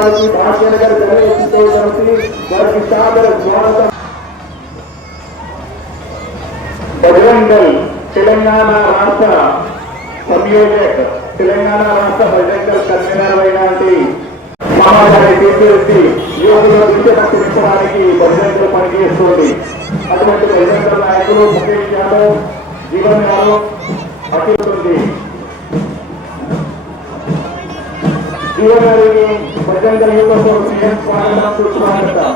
వారికి భాగ్యనగర్ గణేష్ సమితి వారికి సాదర స్వాగతం. బజరంగల్ తెలంగాణ రాష్ట్ర సంయోజక్, తెలంగాణ రాష్ట్ర బజరంగల్ కన్వీనర్ అయినటువంటి సమాజాన్ని తీర్చిదిద్ది యువకులను దృష్టి పెంచడానికి బజరంగల్ పనిచేస్తుంది. అటువంటి బజరంగల్ నాయకులు ముఖేష్ యాదవ్, జీవన్ యాదవ్ అఖిలుంది. జీవనానికి బజరంగల్ యూత్ అసోసియేషన్ స్వాగతం సుస్వాగతం.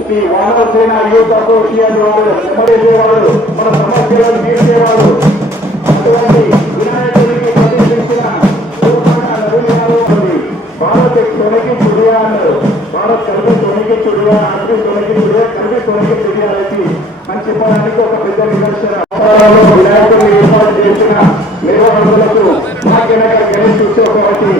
ఇది వానరసేన యూత్ అసోసియేషన్ వారు నెమ్మదేసేవాడు, మన సమస్యలను తీర్చేవాడు. అటువంటి వినాయకుడికి ప్రతిష్ఠించిన భారత్ సోనికి చుడియా అన్నారు. భారత్ కలిపి సోనికి చుడియా, అగ్ని సోనికి చుడియా, కలిపి సోనికి చుడియా అని అని చెప్పడానికి ఒక పెద్ద విమర్శన. వినాయకుడిని ఏర్పాటు చేసిన నిర్వాహకులకు భాగ్యనగర్ గణేష్ ఉత్సవ కమిటీ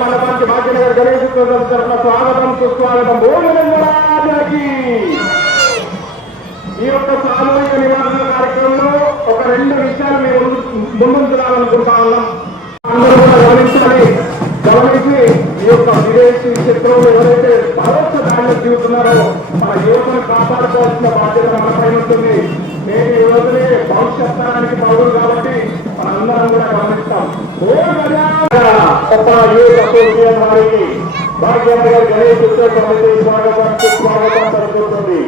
మండపానికి భాగ్యనగర్ గణేష్ ఉత్సవం తరఫున స్వాగతం సుస్వాగతం. భోజనానికి ఈ యొక్క సామూహిక నివారణ కార్యక్రమంలో ఒక 2 విషయాలు మేము ముందుంచాలనుకుంటా ఉన్నాం. అందరూ కూడా గమనించి ఈ యొక్క విదేశీ శత్రువులు ఎవరైతే పరోక్ష దాడిలో దిగుతున్నారో మన యువతను కాపాడుకోవాల్సిన బాధ్యత మనపై ఉంటుంది. నేను ఈ రోజునే భవిష్యత్ తరానికి పౌరులు కాబట్టి మనందరం కూడా గమనిస్తాం. యూత్ అసోసియేషన్ వారికి భాగ్యనగర్ గణేష్ ఉత్సవ కమిటీ స్వాగతం సుస్వాగతం జరుగుతుంది.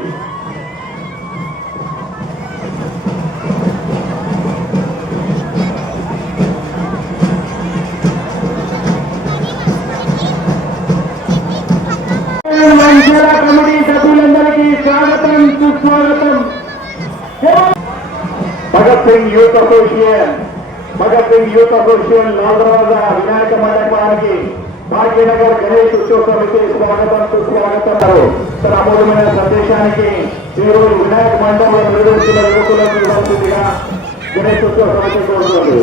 కమిటీ సభ్యులందరికీ స్వాగతం సుస్వాగతం. భగత్ సింగ్ యూత్ అసోసియేషన్ లాల్దర్వాజా వినాయక మండపానికి భాగ్యనగర్ గణేష్ ఉత్సవ సమితి స్వాగతం సుస్వాగతం. తన అమూల్యమైన సందేశానికి ఈరోజు వినాయక మండపంలో నిర్వహిస్తున్న యువకులకు ఇవ్వాల్సిందిగా గణేష్ ఉత్సవ సమితి కోరుతుంది.